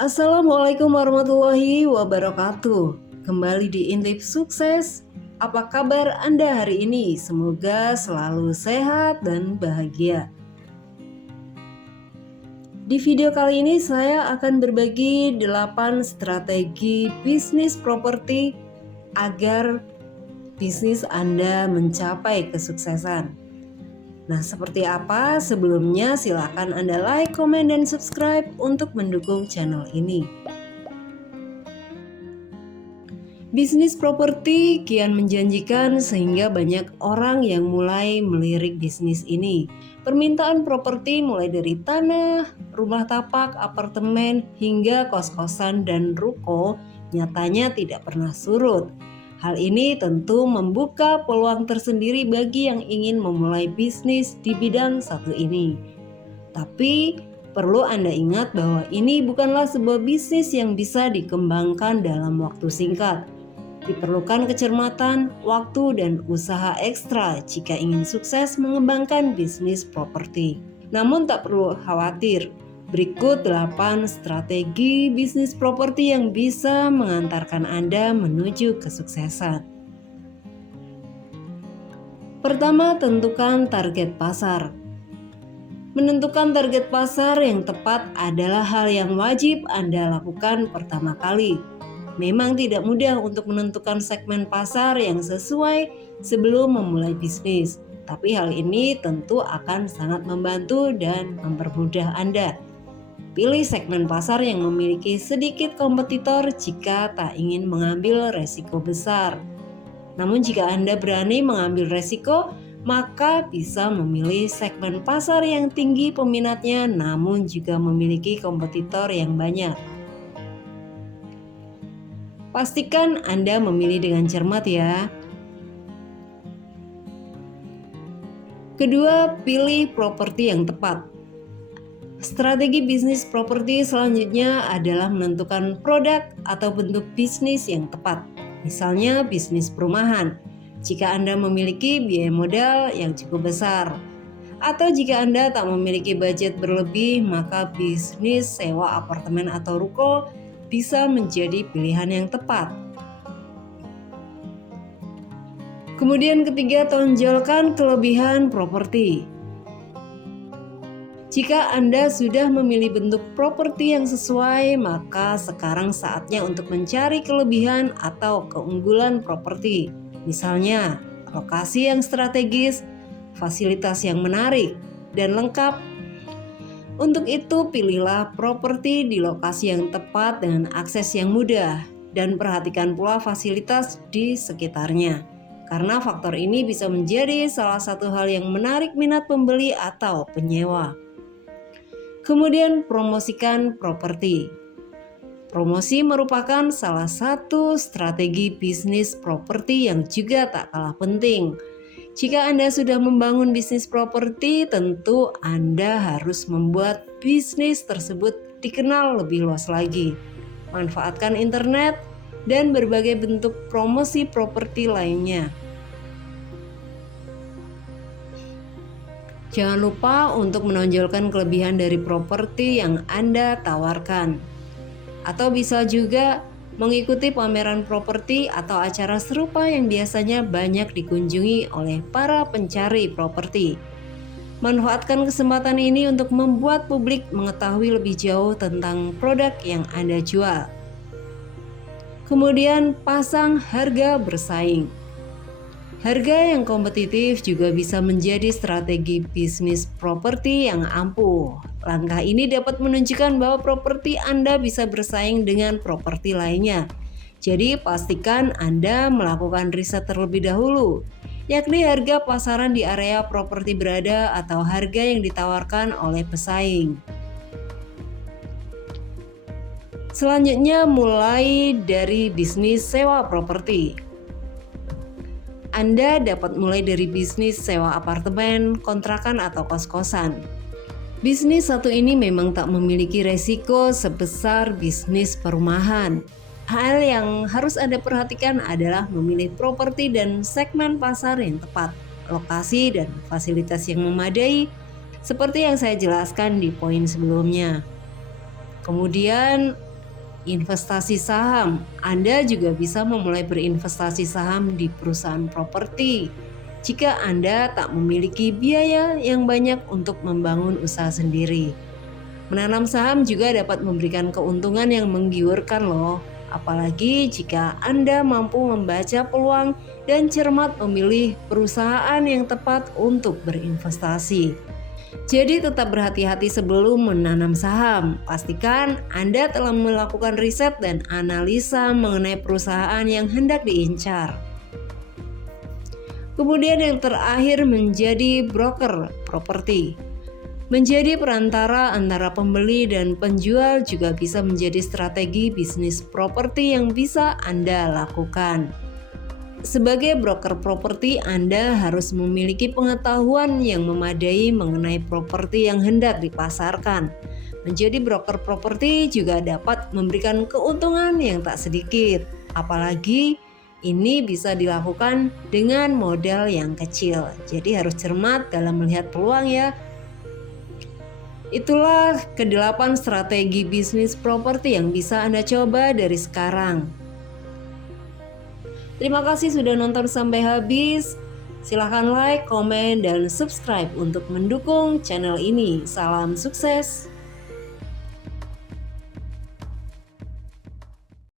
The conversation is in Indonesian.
Assalamualaikum warahmatullahi wabarakatuh. Kembali di Intip Sukses. Apa kabar Anda hari ini? Semoga selalu sehat dan bahagia. Di video kali ini saya akan berbagi 8 strategi bisnis properti agar bisnis Anda mencapai kesuksesan. Nah, seperti apa? Sebelumnya silakan Anda like, komen, dan subscribe untuk mendukung channel ini. Bisnis properti kian menjanjikan sehingga banyak orang yang mulai melirik bisnis ini. Permintaan properti mulai dari tanah, rumah tapak, apartemen, hingga kos-kosan dan ruko nyatanya tidak pernah surut. Hal ini tentu membuka peluang tersendiri bagi yang ingin memulai bisnis di bidang satu ini. Tapi perlu Anda ingat bahwa ini bukanlah sebuah bisnis yang bisa dikembangkan dalam waktu singkat. Diperlukan kecermatan, waktu, dan usaha ekstra jika ingin sukses mengembangkan bisnis properti. Namun tak perlu khawatir, berikut 8 strategi bisnis properti yang bisa mengantarkan Anda menuju kesuksesan. Pertama, tentukan target pasar. Menentukan target pasar yang tepat adalah hal yang wajib Anda lakukan pertama kali. Memang tidak mudah untuk menentukan segmen pasar yang sesuai sebelum memulai bisnis, tapi hal ini tentu akan sangat membantu dan mempermudah Anda. Pilih segmen pasar yang memiliki sedikit kompetitor jika tak ingin mengambil resiko besar. Namun jika Anda berani mengambil resiko, maka bisa memilih segmen pasar yang tinggi peminatnya namun juga memiliki kompetitor yang banyak. Pastikan Anda memilih dengan cermat ya. Kedua, pilih properti yang tepat. Strategi bisnis properti selanjutnya adalah menentukan produk atau bentuk bisnis yang tepat. Misalnya bisnis perumahan, jika Anda memiliki biaya modal yang cukup besar. Atau jika Anda tak memiliki budget berlebih, maka bisnis sewa apartemen atau ruko bisa menjadi pilihan yang tepat. Kemudian ketiga, tonjolkan kelebihan properti. Jika Anda sudah memilih bentuk properti yang sesuai, maka sekarang saatnya untuk mencari kelebihan atau keunggulan properti. Misalnya, lokasi yang strategis, fasilitas yang menarik dan lengkap. Untuk itu, pilihlah properti di lokasi yang tepat dengan akses yang mudah dan perhatikan pula fasilitas di sekitarnya. Karena faktor ini bisa menjadi salah satu hal yang menarik minat pembeli atau penyewa. Kemudian promosikan properti. Promosi merupakan salah satu strategi bisnis properti yang juga tak kalah penting. Jika Anda sudah membangun bisnis properti, tentu Anda harus membuat bisnis tersebut dikenal lebih luas lagi. Manfaatkan internet dan berbagai bentuk promosi properti lainnya. Jangan lupa untuk menonjolkan kelebihan dari properti yang Anda tawarkan. Atau bisa juga mengikuti pameran properti atau acara serupa yang biasanya banyak dikunjungi oleh para pencari properti. Manfaatkan kesempatan ini untuk membuat publik mengetahui lebih jauh tentang produk yang Anda jual. Kemudian pasang harga bersaing. Harga yang kompetitif juga bisa menjadi strategi bisnis properti yang ampuh. Langkah ini dapat menunjukkan bahwa properti Anda bisa bersaing dengan properti lainnya. Jadi pastikan Anda melakukan riset terlebih dahulu, yakni harga pasaran di area properti berada atau harga yang ditawarkan oleh pesaing. Selanjutnya, mulai dari bisnis sewa properti. Anda dapat mulai dari bisnis sewa apartemen, kontrakan, atau kos-kosan. Bisnis satu ini memang tak memiliki resiko sebesar bisnis perumahan. Hal yang harus Anda perhatikan adalah memilih properti dan segmen pasar yang tepat, lokasi dan fasilitas yang memadai, seperti yang saya jelaskan di poin sebelumnya. Kemudian Investasi saham, Anda juga bisa memulai berinvestasi saham di perusahaan properti jika Anda tak memiliki biaya yang banyak untuk membangun usaha sendiri. Menanam saham juga dapat memberikan keuntungan yang menggiurkan loh, apalagi jika Anda mampu membaca peluang dan cermat memilih perusahaan yang tepat untuk berinvestasi. Jadi tetap berhati-hati sebelum menanam saham. Pastikan Anda telah melakukan riset dan analisa mengenai perusahaan yang hendak diincar. Kemudian yang terakhir menjadi broker properti. Menjadi perantara antara pembeli dan penjual juga bisa menjadi strategi bisnis properti yang bisa Anda lakukan. Sebagai broker properti, Anda harus memiliki pengetahuan yang memadai mengenai properti yang hendak dipasarkan. Menjadi broker properti juga dapat memberikan keuntungan yang tak sedikit, apalagi ini bisa dilakukan dengan modal yang kecil. Jadi harus cermat dalam melihat peluang ya. Itulah ke-8 strategi bisnis properti yang bisa Anda coba dari sekarang. Terima kasih sudah nonton sampai habis. Silahkan like, komen, dan subscribe untuk mendukung channel ini. Salam sukses!